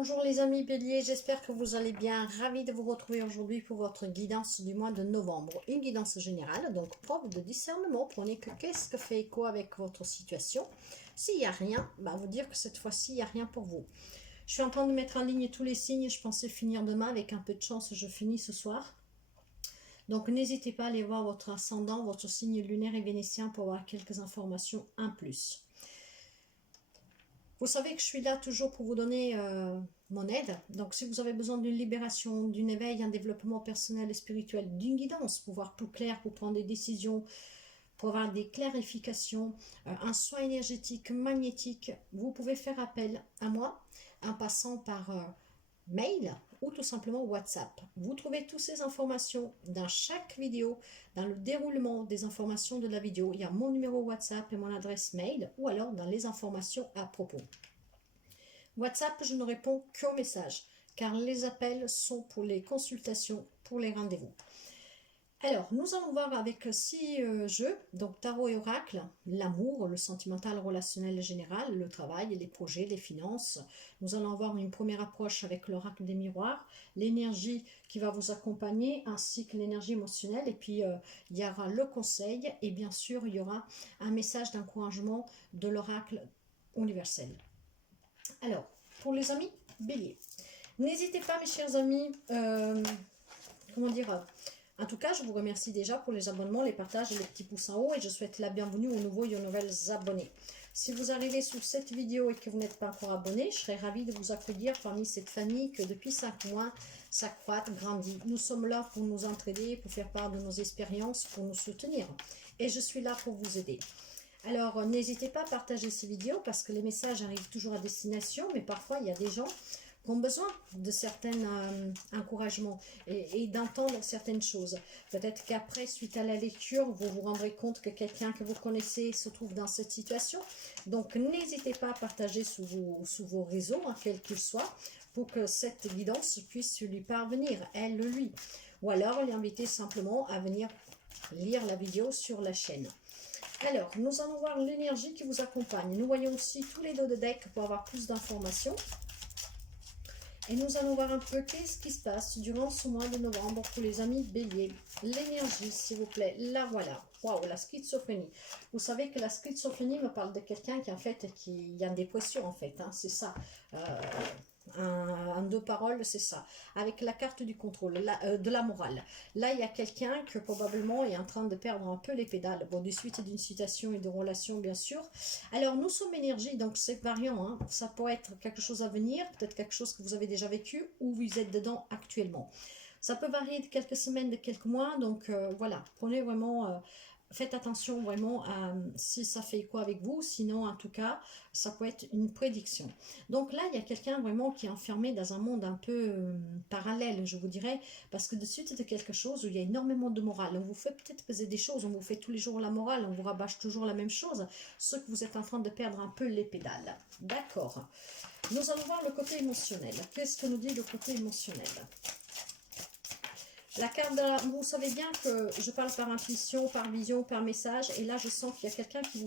Bonjour les amis béliers, j'espère que vous allez bien. Ravi de vous retrouver aujourd'hui pour votre guidance du mois de novembre. Une guidance générale, donc preuve de discernement. Prenez que qu'est-ce que fait écho avec votre situation. S'il n'y a rien, vous dire que cette fois-ci, il n'y a rien pour vous. Je suis en train de mettre en ligne tous les signes. Je pensais finir demain. Avec un peu de chance, je finis ce soir. Donc n'hésitez pas à aller voir votre ascendant, votre signe lunaire et vénitien pour avoir quelques informations en plus. Vous savez que je suis là toujours pour vous donner mon aide. Donc, si vous avez besoin d'une libération, d'un éveil, un développement personnel et spirituel, d'une guidance pour voir plus clair, pour prendre des décisions, pour avoir des clarifications, un soin énergétique, magnétique, vous pouvez faire appel à moi en passant par mail ou tout simplement WhatsApp. Vous trouvez toutes ces informations dans chaque vidéo, dans le déroulement des informations de la vidéo. Il y a mon numéro WhatsApp et mon adresse mail ou alors dans les informations à propos. WhatsApp, je ne réponds qu'aux messages car les appels sont pour les consultations, pour les rendez-vous. Alors, nous allons voir avec 6 jeux, donc tarot et oracle, l'amour, le sentimental, relationnel général, le travail, les projets, les finances. Nous allons avoir une première approche avec l'oracle des miroirs, l'énergie qui va vous accompagner, ainsi que l'énergie émotionnelle. Et puis, il y aura le conseil et bien sûr, il y aura un message d'encouragement de l'oracle universel. Alors, pour les amis béliers, n'hésitez pas mes chers amis, en tout cas, je vous remercie déjà pour les abonnements, les partages et les petits pouces en haut et je souhaite la bienvenue aux nouveaux et aux nouvelles abonnés. Si vous arrivez sous cette vidéo et que vous n'êtes pas encore abonné, je serais ravie de vous accueillir parmi cette famille que depuis 5 mois s'accroît, grandit. Nous sommes là pour nous entraider, pour faire part de nos expériences, pour nous soutenir. Et je suis là pour vous aider. Alors, n'hésitez pas à partager ces vidéos parce que les messages arrivent toujours à destination, mais parfois, il y a des gens qui ont besoin de certains encouragements et d'entendre certaines choses. Peut-être qu'après, suite à la lecture, vous vous rendrez compte que quelqu'un que vous connaissez se trouve dans cette situation. Donc, n'hésitez pas à partager sous vos réseaux, quels qu'ils soient, pour que cette guidance puisse lui parvenir, elle, lui. Ou alors, l'inviter simplement à venir lire la vidéo sur la chaîne. Alors, nous allons voir l'énergie qui vous accompagne. Nous voyons aussi tous les dos de deck pour avoir plus d'informations. Et nous allons voir un peu qu'est-ce qui se passe durant ce mois de novembre pour les amis béliers. L'énergie, s'il vous plaît, la voilà. Waouh, la schizophrénie. Vous savez que la schizophrénie me parle de quelqu'un qui, en fait, qui a une dépression, en fait. C'est ça. En 2 paroles, c'est ça. Avec la carte du contrôle, de la morale. Là, il y a quelqu'un que probablement est en train de perdre un peu les pédales. Bon, de suite d'une situation et de relation, bien sûr. Alors, nous sommes énergie, donc c'est variant. Ça peut être quelque chose à venir, peut-être quelque chose que vous avez déjà vécu ou vous êtes dedans actuellement. Ça peut varier de quelques semaines, de quelques mois. Donc, voilà, prenez vraiment... faites attention vraiment à si ça fait quoi avec vous, sinon en tout cas ça peut être une prédiction. Donc là il y a quelqu'un vraiment qui est enfermé dans un monde un peu parallèle, je vous dirais, parce que de suite de quelque chose où il y a énormément de morale. On vous fait peut-être peser des choses, on vous fait tous les jours la morale, on vous rabâche toujours la même chose, ce que vous êtes en train de perdre un peu les pédales. D'accord. Nous allons voir le côté émotionnel. Qu'est-ce que nous dit le côté émotionnel ? La carte de vous savez bien que je parle par intuition, par vision, par message. Et là, je sens qu'il y a quelqu'un qui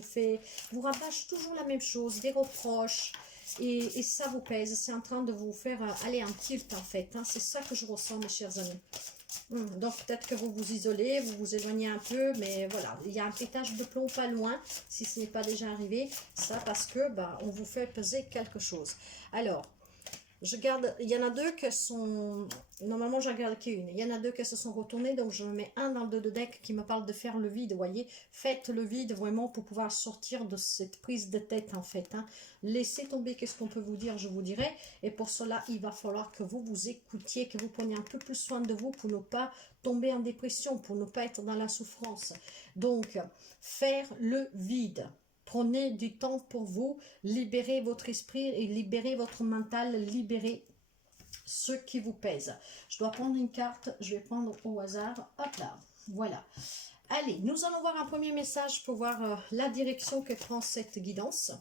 vous rabâche toujours la même chose, des reproches. Et ça vous pèse. C'est en train de vous faire aller en tilt, en fait. C'est ça que je ressens, mes chers amis. Donc, peut-être que vous vous isolez, vous vous éloignez un peu. Mais voilà, il y a un pétage de plomb pas loin, si ce n'est pas déjà arrivé. Ça, parce que on vous fait peser quelque chose. Alors... je garde, il y en a 2 qui sont, normalement j'en garde qu'une, il y en a 2 qui se sont retournés, donc je mets un dans le 2 de deck qui me parle de faire le vide, vous voyez, faites le vide vraiment pour pouvoir sortir de cette prise de tête en fait, laissez tomber, qu'est-ce qu'on peut vous dire, je vous dirai, et pour cela il va falloir que vous vous écoutiez, que vous preniez un peu plus soin de vous pour ne pas tomber en dépression, pour ne pas être dans la souffrance, donc faire le vide. Prenez du temps pour vous, libérez votre esprit et libérez votre mental, libérez ce qui vous pèse. Je dois prendre une carte, je vais prendre au hasard, hop là, voilà. Allez, nous allons voir un premier message pour voir la direction que prend cette guidance.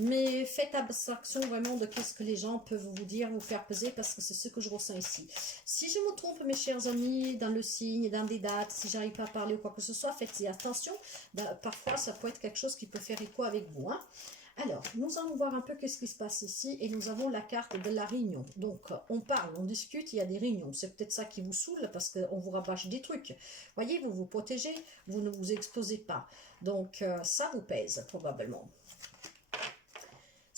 Mais faites abstraction vraiment de qu'est-ce que les gens peuvent vous dire, vous faire peser, parce que c'est ce que je ressens ici. Si je me trompe, mes chers amis, dans le signe, dans des dates, si j'arrive pas à parler ou quoi que ce soit, faites attention. Parfois, ça peut être quelque chose qui peut faire écho avec vous. Alors, nous allons voir un peu qu'est-ce qui se passe ici et nous avons la carte de la réunion. Donc, on parle, on discute, il y a des réunions. C'est peut-être ça qui vous saoule parce qu'on vous rabâche des trucs. Voyez, vous vous protégez, vous ne vous exposez pas. Donc, ça vous pèse probablement.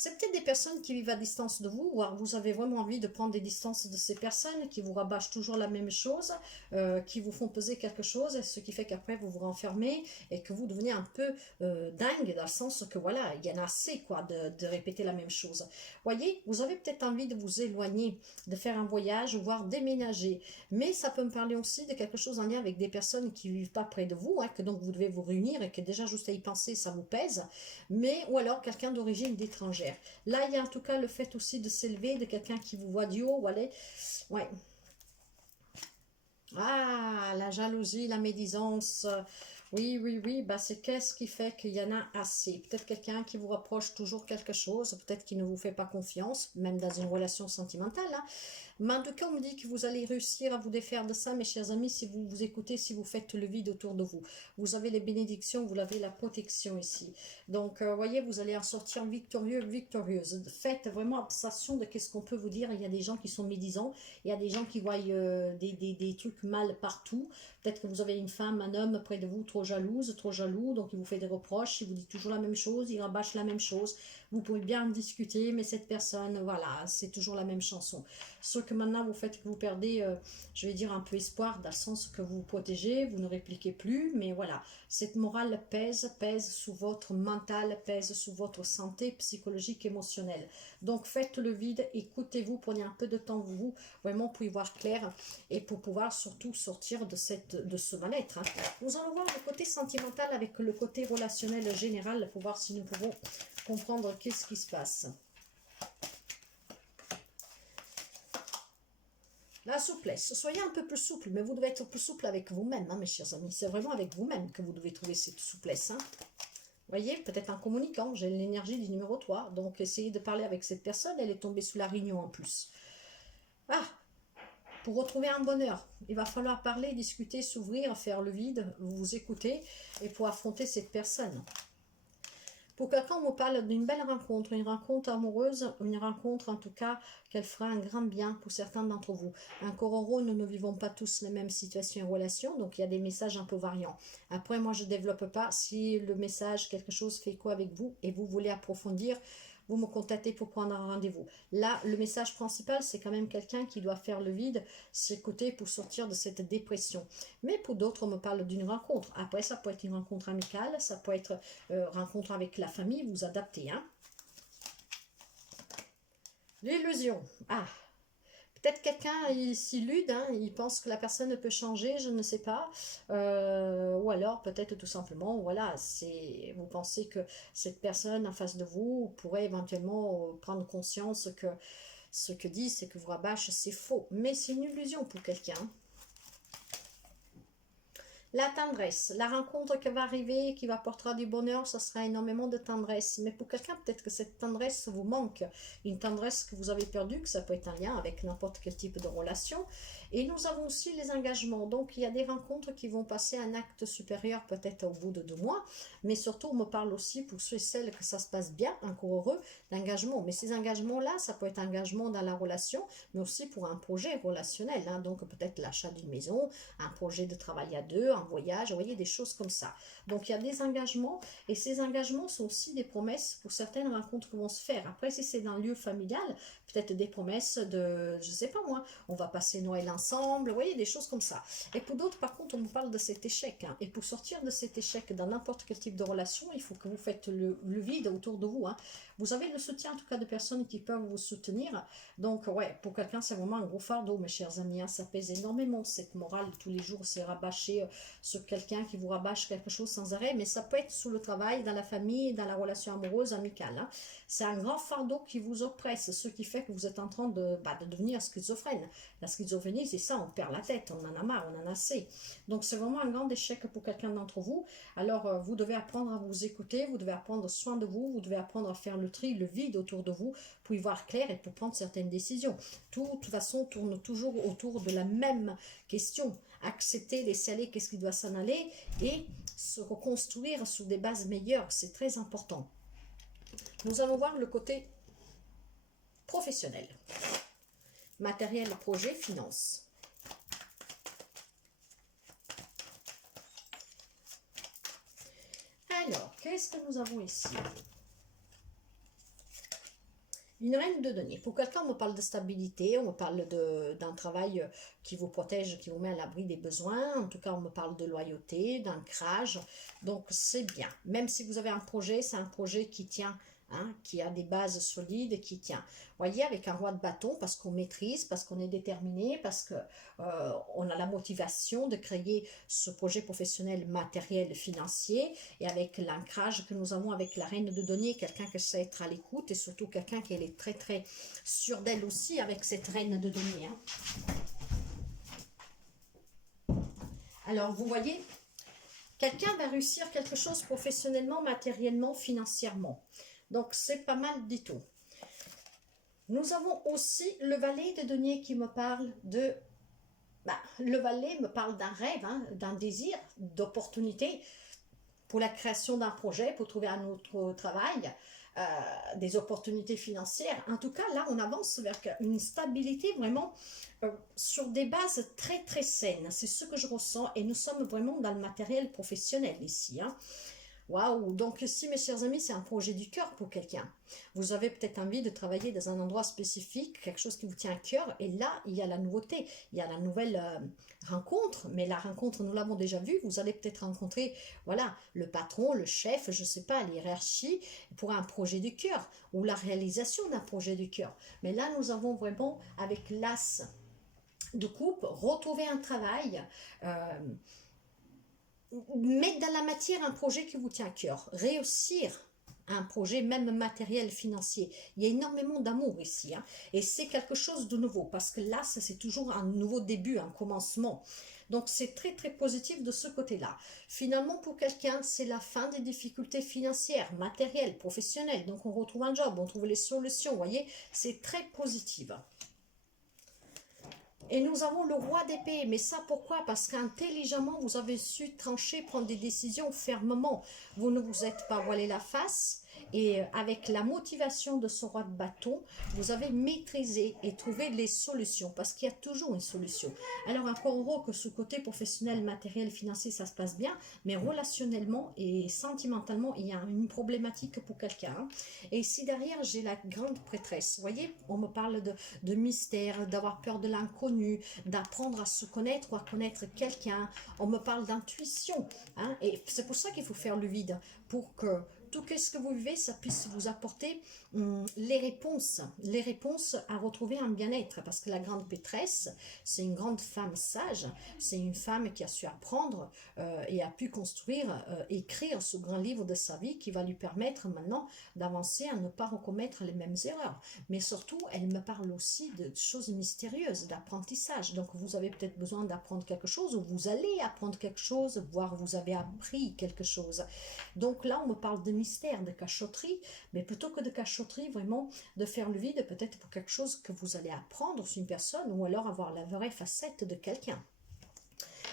C'est peut-être des personnes qui vivent à distance de vous, ou alors vous avez vraiment envie de prendre des distances de ces personnes qui vous rabâchent toujours la même chose, qui vous font peser quelque chose, ce qui fait qu'après vous vous renfermez et que vous devenez un peu dingue dans le sens que voilà, il y en a assez quoi de répéter la même chose. Voyez, vous avez peut-être envie de vous éloigner, de faire un voyage, voire déménager, mais ça peut me parler aussi de quelque chose en lien avec des personnes qui ne vivent pas près de vous, hein, que donc vous devez vous réunir et que déjà juste à y penser ça vous pèse, mais ou alors quelqu'un d'origine d'étranger. Là, il y a en tout cas le fait aussi de s'élever, de quelqu'un qui vous voit du haut, allez, ouais. Ah, la jalousie, la médisance, oui, oui, oui, bah c'est qu'est-ce qui fait qu'il y en a assez. Peut-être quelqu'un qui vous rapproche toujours quelque chose, peut-être qui ne vous fait pas confiance, même dans une relation sentimentale, hein. Mais en tout cas, on me dit que vous allez réussir à vous défaire de ça, mes chers amis, si vous vous écoutez, si vous faites le vide autour de vous. Vous avez les bénédictions, vous avez la protection ici. Donc, voyez, vous allez en sortir victorieux, victorieuse. Faites vraiment abstraction de qu'est-ce qu'on peut vous dire. Il y a des gens qui sont médisants, il y a des gens qui voient des trucs mal partout. Peut-être que vous avez une femme, un homme près de vous trop jalouse, trop jaloux, donc il vous fait des reproches, il vous dit toujours la même chose, il rabâche la même chose. Vous pouvez bien en discuter, mais cette personne, voilà, c'est toujours la même chanson. Ce que maintenant vous faites que vous perdez, je vais dire un peu espoir, dans le sens que vous vous protégez, vous ne répliquez plus, mais voilà, cette morale pèse sous votre mental, pèse sous votre santé psychologique, émotionnelle. Donc faites le vide, écoutez-vous, prenez un peu de temps vous, vraiment pour y voir clair et pour pouvoir surtout sortir de ce mal-être, hein. Nous allons voir le côté sentimental avec le côté relationnel général pour voir si nous pouvons comprendre qu'est-ce qui se passe. La souplesse. Soyez un peu plus souple, mais vous devez être plus souple avec vous-même, hein, mes chers amis. C'est vraiment avec vous-même que vous devez trouver cette souplesse, hein. Voyez, peut-être en communiquant, j'ai l'énergie du numéro 3, donc essayez de parler avec cette personne, elle est tombée sous la réunion en plus. Ah, pour retrouver un bonheur, il va falloir parler, discuter, s'ouvrir, faire le vide, vous écouter et pour affronter cette personne. Pour quelqu'un, on me parle d'une belle rencontre, une rencontre amoureuse, une rencontre en tout cas qu'elle fera un grand bien pour certains d'entre vous. Encore heureux, nous ne vivons pas tous les mêmes situations et relations, donc il y a des messages un peu variants. Après, moi je ne développe pas. Si le message, quelque chose fait quoi avec vous et vous voulez approfondir, vous me contactez pour prendre un rendez-vous. Là, le message principal, c'est quand même quelqu'un qui doit faire le vide, s'écouter pour sortir de cette dépression. Mais pour d'autres, on me parle d'une rencontre. Après, ça peut être une rencontre amicale, ça peut être rencontre avec la famille, vous adaptez, hein. L'illusion. Ah, peut-être quelqu'un il s'illude, hein, il pense que la personne peut changer, je ne sais pas. Ou alors peut-être tout simplement, voilà, vous pensez que cette personne en face de vous pourrait éventuellement prendre conscience que ce que dit, c'est que vous rabâche, c'est faux. Mais c'est une illusion pour quelqu'un. La tendresse, la rencontre qui va arriver, qui va apportera du bonheur, ça sera énormément de tendresse. Mais pour quelqu'un, peut-être que cette tendresse vous manque. Une tendresse que vous avez perdue, que ça peut être un lien avec n'importe quel type de relation. Et nous avons aussi les engagements. Donc, il y a des rencontres qui vont passer un acte supérieur peut-être au bout de 2 mois. Mais surtout, on me parle aussi pour ceux et celles que ça se passe bien, encore heureux, d'engagement. Mais ces engagements-là, ça peut être engagement dans la relation, mais aussi pour un projet relationnel, hein. Donc, peut-être l'achat d'une maison, un projet de travail à deux, un voyage, vous voyez, des choses comme ça. Donc, il y a des engagements, et ces engagements sont aussi des promesses pour certaines rencontres qui vont se faire. Après, si c'est dans le lieu familial, peut-être des promesses de, je sais pas moi, on va passer Noël ensemble, vous voyez, des choses comme ça. Et pour d'autres, par contre, on nous parle de cet échec, hein. Et pour sortir de cet échec dans n'importe quel type de relation, il faut que vous faites le vide autour de vous, hein. Vous avez le soutien, en tout cas, de personnes qui peuvent vous soutenir. Donc, ouais, pour quelqu'un, c'est vraiment un gros fardeau, mes chers amis, hein. Ça pèse énormément, cette morale, tous les jours, c'est rabâché sur quelqu'un qui vous rabâche quelque chose sans arrêt, mais ça peut être sous le travail, dans la famille, dans la relation amoureuse, amicale, hein. C'est un grand fardeau qui vous oppresse, ce qui fait que vous êtes en train de devenir schizophrène. La schizophrénie, c'est ça, on perd la tête, on en a marre, on en a assez. Donc, c'est vraiment un grand échec pour quelqu'un d'entre vous. Alors, vous devez apprendre à vous écouter, vous devez apprendre soin de vous, vous devez apprendre à faire le tri, le vide autour de vous, pour y voir clair et pour prendre certaines décisions. Tout, de toute façon, tourne toujours autour de la même question. Accepter, laisser aller, qu'est-ce qui doit s'en aller et se reconstruire sur des bases meilleures, c'est très important. Nous allons voir le côté professionnel. Matériel, projet, finance. Alors, qu'est-ce que nous avons ici? Une reine de denier. Pour quelqu'un, on me parle de stabilité, on me parle d'un travail qui vous protège, qui vous met à l'abri des besoins. En tout cas, on me parle de loyauté, d'ancrage. Donc, c'est bien. Même si vous avez un projet, c'est un projet qui tient, hein, qui a des bases solides et qui tient. Voyez, avec un roi de bâton, parce qu'on maîtrise, parce qu'on est déterminé, parce que on a la motivation de créer ce projet professionnel, matériel, financier, et avec l'ancrage que nous avons avec la reine de denier, quelqu'un qui sait être à l'écoute, et surtout quelqu'un qui est très très sûr d'elle aussi avec cette reine de denier. Hein. Alors, vous voyez, quelqu'un va réussir quelque chose professionnellement, matériellement, financièrement. Donc, c'est pas mal du tout. Nous avons aussi le valet de denier qui me parle de... le valet me parle d'un rêve, hein, d'un désir, d'opportunité pour la création d'un projet, pour trouver un autre travail, des opportunités financières. En tout cas, là, on avance vers une stabilité vraiment sur des bases très, très saines. C'est ce que je ressens et nous sommes vraiment dans le matériel professionnel ici. Hein. Waouh! Donc ici, mes chers amis, c'est un projet du cœur pour quelqu'un. Vous avez peut-être envie de travailler dans un endroit spécifique, quelque chose qui vous tient à cœur, et là, il y a la nouveauté, il y a la nouvelle rencontre, mais la rencontre, nous l'avons déjà vue, vous allez peut-être rencontrer, voilà, le patron, le chef, je ne sais pas, l'hiérarchie, pour un projet du cœur, ou la réalisation d'un projet du cœur. Mais là, nous avons vraiment, avec l'as de coupe, retrouver un travail, mettre dans la matière un projet qui vous tient à cœur, réussir un projet même matériel, financier. Il y a énormément d'amour ici, hein, et c'est quelque chose de nouveau, parce que là, c'est toujours un nouveau début, un commencement. Donc, c'est très, très positif de ce côté-là. Finalement, pour quelqu'un, c'est la fin des difficultés financières, matérielles, professionnelles. Donc, on retrouve un job, on trouve les solutions, vous voyez, c'est très positif. Et nous avons le roi d'épée. Mais ça, pourquoi? Parce qu'intelligemment, vous avez su trancher, prendre des décisions fermement. Vous ne vous êtes pas voilé la face. Et avec la motivation de ce roi de bâton, vous avez maîtrisé et trouvé les solutions. Parce qu'il y a toujours une solution. Alors, encore heureux que ce côté professionnel, matériel, financier, ça se passe bien. Mais relationnellement et sentimentalement, il y a une problématique pour quelqu'un. Hein. Et ici, derrière, j'ai la grande prêtresse. Vous voyez, on me parle de mystère, d'avoir peur de l'inconnu, d'apprendre à se connaître ou à connaître quelqu'un. On me parle d'intuition. Hein, et c'est pour ça qu'il faut faire le vide. Pour que tout ce que vous vivez, ça puisse vous apporter les réponses à retrouver un bien-être. Parce que la grande prêtresse, c'est une grande femme sage, c'est une femme qui a su apprendre et a pu construire, écrire ce grand livre de sa vie qui va lui permettre maintenant d'avancer à ne pas recommettre les mêmes erreurs. Mais surtout, elle me parle aussi de choses mystérieuses, d'apprentissage. Donc, vous avez peut-être besoin d'apprendre quelque chose, ou vous allez apprendre quelque chose, voire vous avez appris quelque chose. Donc là, on me parle de mystère, de cachotterie, mais plutôt que de cachotterie, vraiment, de faire le vide, peut-être pour quelque chose que vous allez apprendre sur une personne, ou alors avoir la vraie facette de quelqu'un.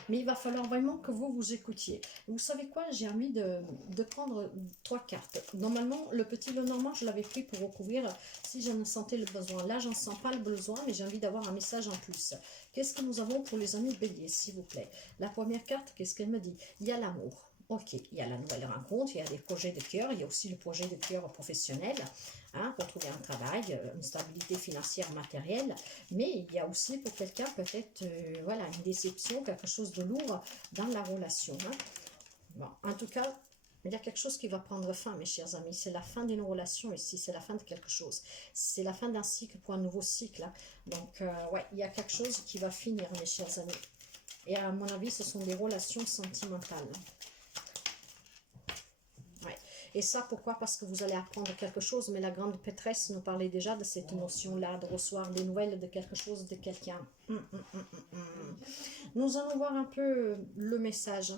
Mais il va falloir vraiment que vous écoutiez. Vous savez quoi? J'ai envie de prendre 3 cartes. Normalement, le petit Lenormand, je l'avais pris pour recouvrir si je ne sentais le besoin. Là, je n'en sens pas le besoin, mais j'ai envie d'avoir un message en plus. Qu'est-ce que nous avons pour les amis béliers, s'il vous plaît? La première carte, qu'est-ce qu'elle me dit? Il y a l'amour. Ok, il y a la nouvelle rencontre, il y a des projets de cœur, il y a aussi le projet de cœur professionnel, hein, retrouver un travail, une stabilité financière matérielle, mais il y a aussi pour quelqu'un peut-être voilà, une déception, quelque chose de lourd dans la relation. Hein. Bon, en tout cas, il y a quelque chose qui va prendre fin, mes chers amis. C'est la fin d'une relation ici, c'est la fin de quelque chose. C'est la fin d'un cycle pour un nouveau cycle. Hein. Donc, ouais, il y a quelque chose qui va finir, mes chers amis. Et à mon avis, ce sont des relations sentimentales. Et ça, pourquoi? Parce que vous allez apprendre quelque chose. Mais la grande prêtresse nous parlait déjà de cette notion-là, de recevoir des nouvelles de quelque chose, de quelqu'un. Nous allons voir un peu le message.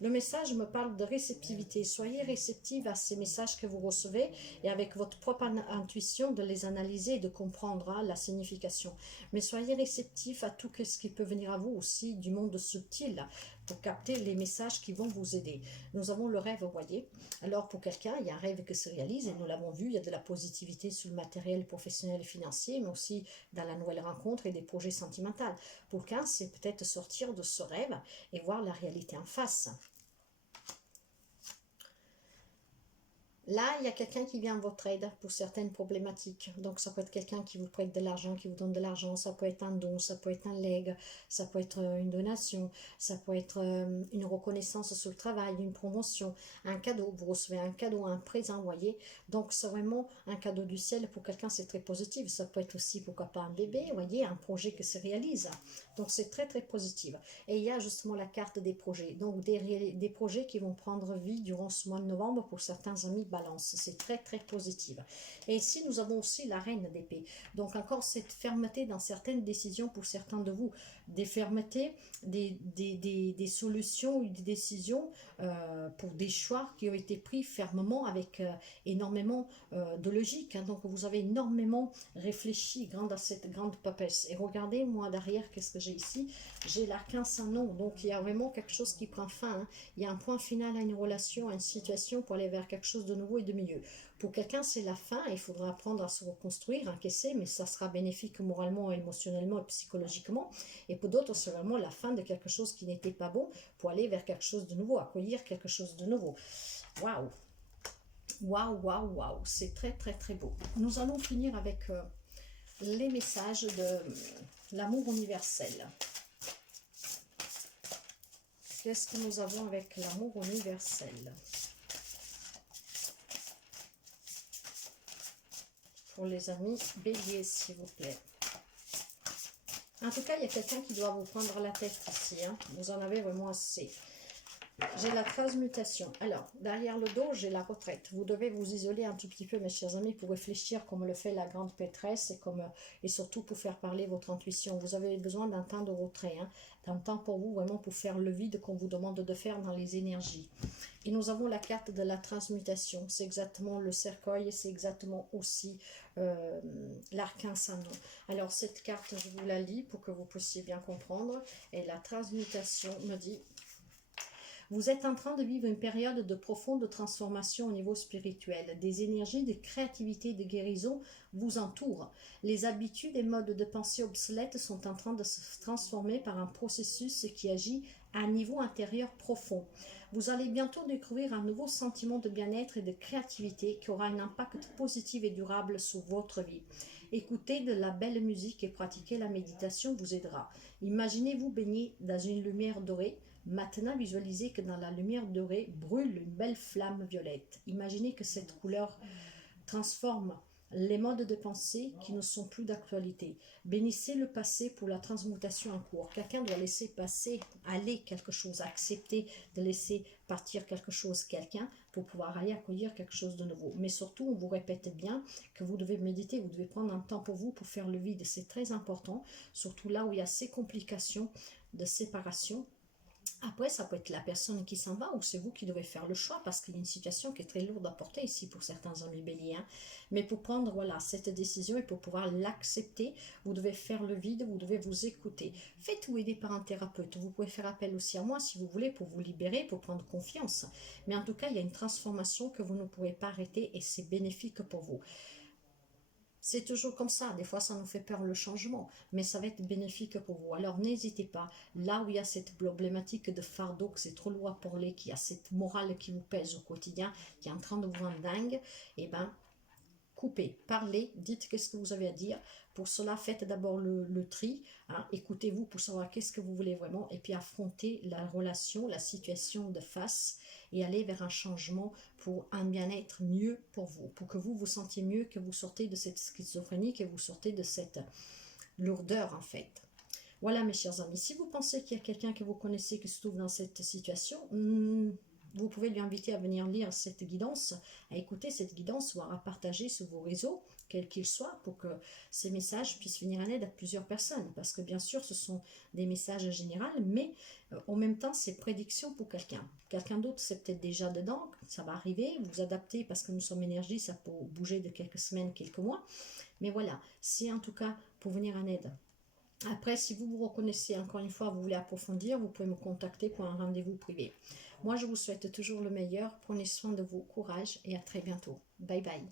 Le message me parle de réceptivité. Soyez réceptive à ces messages que vous recevez et avec votre propre intuition de les analyser et de comprendre hein, la signification. Mais soyez réceptif à tout ce qui peut venir à vous aussi du monde subtil. pour capter les messages qui vont vous aider. Nous avons le rêve, vous voyez. Alors pour quelqu'un, il y a un rêve qui se réalise et nous l'avons vu, il y a de la positivité sur le matériel professionnel et financier, mais aussi dans la nouvelle rencontre et des projets sentimentaux. Pour quelqu'un, c'est peut-être sortir de ce rêve et voir la réalité en face. Là, il y a quelqu'un qui vient à votre aide pour certaines problématiques. Donc, ça peut être quelqu'un qui vous prête de l'argent, qui vous donne de l'argent. Ça peut être un don, ça peut être un legs, ça peut être une donation, ça peut être une reconnaissance sur le travail, une promotion, un cadeau. Vous recevez un cadeau, un présent, vous voyez. Donc, c'est vraiment un cadeau du ciel. Pour quelqu'un, c'est très positif. Ça peut être aussi, pourquoi pas, un bébé, vous voyez, un projet qui se réalise. Donc, c'est très, très positif. Et il y a justement la carte des projets. Donc, des projets qui vont prendre vie durant ce mois de novembre pour certains amis balance. C'est très, très positif. Et ici, nous avons aussi la reine d'épée. Donc, encore cette fermeté dans certaines décisions pour certains de vous. Des fermetés, des solutions ou des décisions pour des choix qui ont été pris fermement avec énormément de logique. Hein. Donc, vous avez énormément réfléchi à cette grande papesse. Et regardez, moi, derrière, qu'est-ce que j'ai ici? J'ai l'arcane sans nom. Donc, il y a vraiment quelque chose qui prend fin. Hein. Il y a un point final à une relation, à une situation pour aller vers quelque chose de nouveau et de mieux. Pour quelqu'un, c'est la fin. Il faudra apprendre à se reconstruire, encaisser, mais ça sera bénéfique moralement, émotionnellement et psychologiquement. Et pour d'autres, c'est vraiment la fin de quelque chose qui n'était pas bon pour aller vers quelque chose de nouveau, accueillir quelque chose de nouveau. Waouh! Waouh, waouh, waouh! C'est très, très, très beau. Nous allons finir avec les messages de l'amour universel. Qu'est-ce que nous avons avec l'amour universel? Pour les amis béliers, s'il vous plaît. En tout cas, il y a quelqu'un qui doit vous prendre la tête ici. Hein. Vous en avez vraiment assez. J'ai la transmutation. Alors, derrière le dos, j'ai la retraite. Vous devez vous isoler un tout petit peu, mes chers amis, pour réfléchir comme le fait la grande prêtresse et surtout pour faire parler votre intuition. Vous avez besoin d'un temps de retrait, hein, d'un temps pour vous, vraiment pour faire le vide qu'on vous demande de faire dans les énergies. Et nous avons la carte de la transmutation. C'est exactement le cercueil, c'est exactement aussi l'arcane sans nom. Alors, cette carte, je vous la lis pour que vous puissiez bien comprendre. Et la transmutation me dit... Vous êtes en train de vivre une période de profonde transformation au niveau spirituel. Des énergies de créativité et de guérison vous entourent. Les habitudes et modes de pensée obsolètes sont en train de se transformer par un processus qui agit à un niveau intérieur profond. Vous allez bientôt découvrir un nouveau sentiment de bien-être et de créativité qui aura un impact positif et durable sur votre vie. Écouter de la belle musique et pratiquer la méditation vous aidera. Imaginez-vous baigner dans une lumière dorée. Maintenant, visualisez que dans la lumière dorée brûle une belle flamme violette. Imaginez que cette couleur transforme les modes de pensée qui ne sont plus d'actualité. Bénissez le passé pour la transmutation en cours. Quelqu'un doit laisser passer, aller quelque chose, accepter de laisser partir quelque chose, quelqu'un, pour pouvoir aller accueillir quelque chose de nouveau. Mais surtout, on vous répète bien que vous devez méditer, vous devez prendre un temps pour vous pour faire le vide. C'est très important, surtout là où il y a ces complications de séparation. Après, ça peut être la personne qui s'en va ou c'est vous qui devez faire le choix parce qu'il y a une situation qui est très lourde à porter ici pour certains amis béliers. Hein. Mais pour prendre voilà, cette décision et pour pouvoir l'accepter, vous devez faire le vide, vous devez vous écouter. Faites-vous aider par un thérapeute. Vous pouvez faire appel aussi à moi si vous voulez pour vous libérer, pour prendre confiance. Mais en tout cas, il y a une transformation que vous ne pouvez pas arrêter et c'est bénéfique pour vous. C'est toujours comme ça, des fois ça nous fait peur le changement, mais ça va être bénéfique pour vous. Alors n'hésitez pas, là où il y a cette problématique de fardeau, que c'est trop lourd à porter, qu'il y a cette morale qui vous pèse au quotidien, qui est en train de vous rendre dingue, et bien coupez, parlez, dites qu'est-ce que vous avez à dire. Pour cela, faites d'abord le tri, hein, écoutez-vous pour savoir qu'est-ce que vous voulez vraiment, et puis affrontez la relation, la situation de face, et aller vers un changement pour un bien-être mieux pour vous, pour que vous vous sentiez mieux, que vous sortez de cette schizophrénie, que vous sortez de cette lourdeur en fait. Voilà mes chers amis, si vous pensez qu'il y a quelqu'un que vous connaissez qui se trouve dans cette situation, vous pouvez lui inviter à venir lire cette guidance, à écouter cette guidance, voire à partager sur vos réseaux, quels qu'ils soient, pour que ces messages puissent venir en aide à plusieurs personnes. Parce que bien sûr, ce sont des messages généraux, mais en même temps, c'est prédiction pour quelqu'un. Quelqu'un d'autre, c'est peut-être déjà dedans, ça va arriver, vous adaptez parce que nous sommes énergie, ça peut bouger de quelques semaines, quelques mois. Mais voilà, c'est en tout cas pour venir en aide Après, si vous vous reconnaissez, encore une fois, vous voulez approfondir, vous pouvez me contacter pour un rendez-vous privé. Moi, je vous souhaite toujours le meilleur. Prenez soin de vous, courage et à très bientôt. Bye bye.